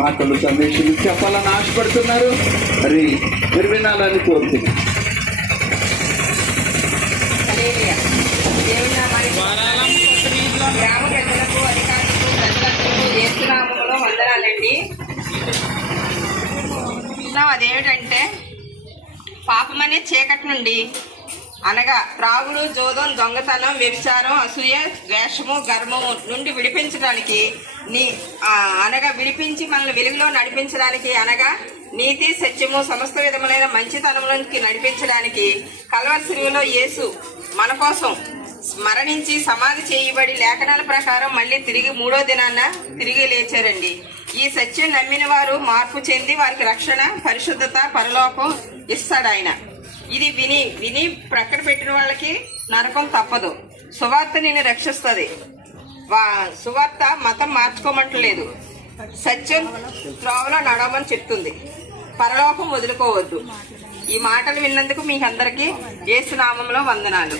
మాటలు సందేశాలు చెప్పాలని ఆశపడుతున్నారు. మరి మీరు వినాలని కోరుతున్నాను. గ్రామ పెద్దలకు, అధికారులకు, ప్రజలందరూ యేసునామములో వందనాలండి. అదేమిటంటే పాపమనే చీకటి నుండి అనగా త్రాగుడు, జోదం, దొంగతనం, వ్యభిచారం, అసూయ, ద్వేషము, గర్వము నుండి విడిపించడానికి అనగా విడిపించి మనల్ని వెలుగులో నడిపించడానికి అనగా నీతి, సత్యము, సమస్త విధములైన మంచితనంలోకి నడిపించడానికి కల్వరి శిలువలో యేసు మన కోసం మరణించి సమాధి చేయబడి లేఖనాల ప్రకారం మళ్ళీ తిరిగి 3వ దినాన తిరిగి లేచారండి. ఈ సత్యం నమ్మిన వారు మార్పు చెంది వారికి రక్షణ, పరిశుద్ధత, పరలోకం ఇస్తాడు ఆయన. ఇది విని ప్రక్కన పెట్టిన వాళ్ళకి నరకం తప్పదు. సువార్త నిన్ను రక్షిస్తుంది. సువార్త మతం మార్చుకోమంటలేదు. సత్యం త్రోవలో నడవమని చెప్తుంది. పరలోకం వదులుకోవద్దు. ఈ మాటలు విన్నందుకు మీకు అందరికీ యేసు నామములో వందనాలు.